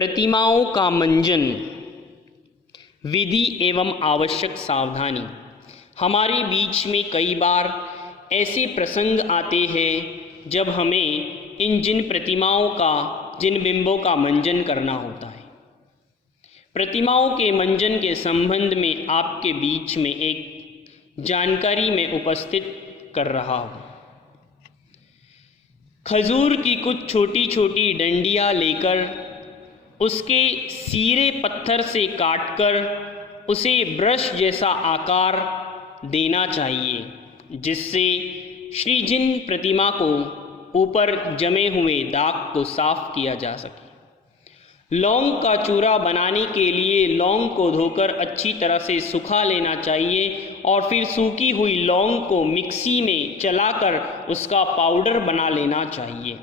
प्रतिमाओं का मंजन, विधि एवं आवश्यक सावधानी। हमारे बीच में कई बार ऐसे प्रसंग आते हैं जब हमें जिन प्रतिमाओं का, जिन बिंबों का मंजन करना होता है। प्रतिमाओं के मंजन के संबंध में आपके बीच में एक जानकारी मैं उपस्थित कर रहा हूँ। खजूर की कुछ छोटी छोटी डंडियाँ लेकर उसके सिरे पत्थर से काटकर उसे ब्रश जैसा आकार देना चाहिए, जिससे श्री जिन प्रतिमा को ऊपर जमे हुए दाग को साफ किया जा सके। लौंग का चूरा बनाने के लिए लौंग को धोकर अच्छी तरह से सुखा लेना चाहिए और फिर सूखी हुई लौंग को मिक्सी में चलाकर उसका पाउडर बना लेना चाहिए।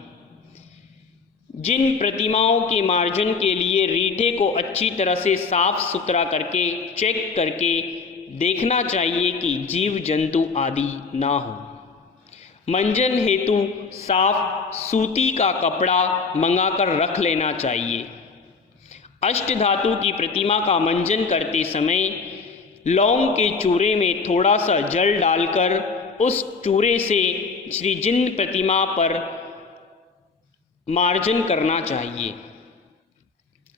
जिन प्रतिमाओं के मार्जन के लिए रीठे को अच्छी तरह से साफ सुथरा करके चेक करके देखना चाहिए कि जीव जंतु आदि ना हो। मंजन हेतु साफ सूती का कपड़ा मंगाकर रख लेना चाहिए। अष्ट धातु की प्रतिमा का मंजन करते समय लौंग के चूरे में थोड़ा सा जल डालकर उस चूरे से श्री जिन प्रतिमा पर मार्जन करना चाहिए।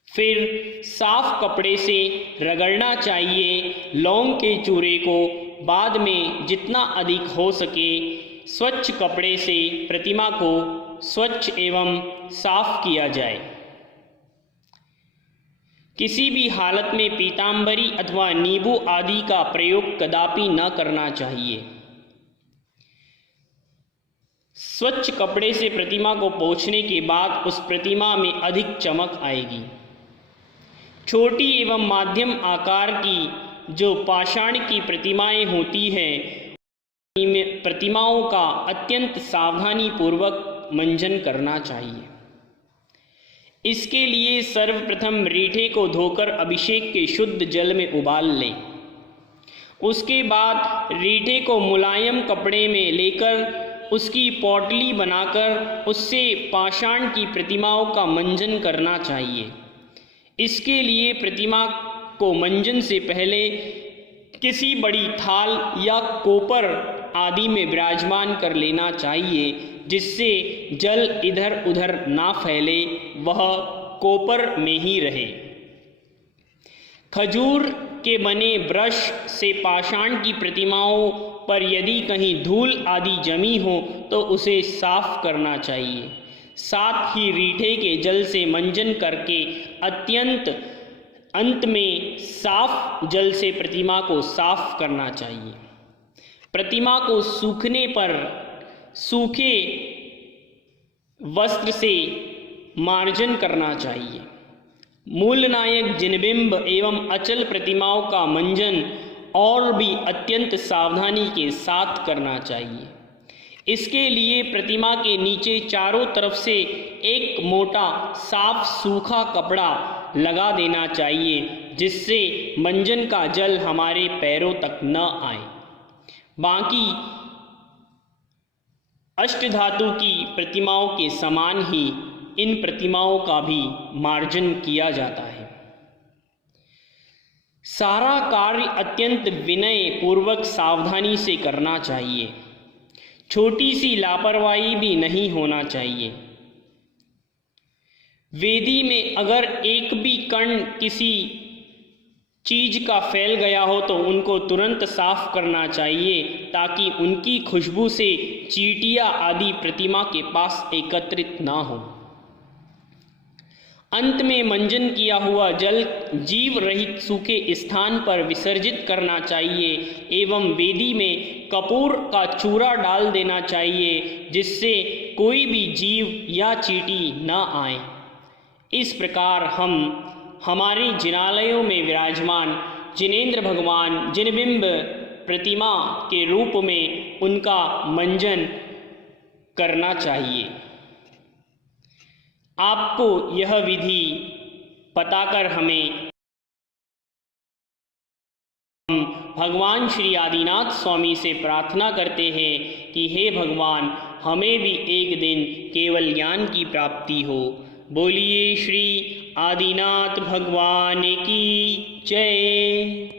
फिर साफ कपड़े से रगड़ना चाहिए लौंग के चूरे को। बाद में जितना अधिक हो सके स्वच्छ कपड़े से प्रतिमा को स्वच्छ एवं साफ किया जाए। किसी भी हालत में पीतांबरी अथवा नींबू आदि का प्रयोग कदापि न करना चाहिए। स्वच्छ कपड़े से प्रतिमा को पोंछने के बाद उस प्रतिमा में अधिक चमक आएगी। छोटी एवं माध्यम आकार की जो पाषाण की प्रतिमाएं होती हैं, प्रतिमाओं का अत्यंत सावधानी पूर्वक मंजन करना चाहिए। इसके लिए सर्वप्रथम रीठे को धोकर अभिषेक के शुद्ध जल में उबाल लें। उसके बाद रीठे को मुलायम कपड़े में लेकर उसकी पोटली बनाकर उससे पाषाण की प्रतिमाओं का मंजन करना चाहिए। इसके लिए प्रतिमा को मंजन से पहले किसी बड़ी थाल या कोपर आदि में विराजमान कर लेना चाहिए, जिससे जल इधर उधर ना फैले, वह कोपर में ही रहे। खजूर के बने ब्रश से पाषाण की प्रतिमाओं पर यदि कहीं धूल आदि जमी हो तो उसे साफ करना चाहिए। साथ ही रीठे के जल से मंजन करके अंत में साफ जल से प्रतिमा को साफ करना चाहिए। प्रतिमा को सूखने पर सूखे वस्त्र से मार्जन करना चाहिए। मूलनायक जिनबिंब एवं अचल प्रतिमाओं का मंजन और भी अत्यंत सावधानी के साथ करना चाहिए। इसके लिए प्रतिमा के नीचे चारों तरफ से एक मोटा साफ सूखा कपड़ा लगा देना चाहिए, जिससे मंजन का जल हमारे पैरों तक न आए। बाकी अष्टधातु की प्रतिमाओं के समान ही इन प्रतिमाओं का भी मार्जन किया जाता है। सारा कार्य अत्यंत विनय पूर्वक सावधानी से करना चाहिए। छोटी सी लापरवाही भी नहीं होना चाहिए। वेदी में अगर एक भी कण किसी चीज का फैल गया हो तो उनको तुरंत साफ करना चाहिए, ताकि उनकी खुशबू से चींटियां आदि प्रतिमा के पास एकत्रित ना हो। अंत में मंजन किया हुआ जल जीव रहित सूखे स्थान पर विसर्जित करना चाहिए एवं वेदी में कपूर का चूरा डाल देना चाहिए, जिससे कोई भी जीव या चींटी न आए। इस प्रकार हम हमारे जिनालयों में विराजमान जिनेंद्र भगवान जिनबिंब प्रतिमा के रूप में उनका मंजन करना चाहिए। आपको यह विधि बताकर हम भगवान श्री आदिनाथ स्वामी से प्रार्थना करते हैं कि हे भगवान, हमें भी एक दिन केवल ज्ञान की प्राप्ति हो। बोलिए श्री आदिनाथ भगवान की जय।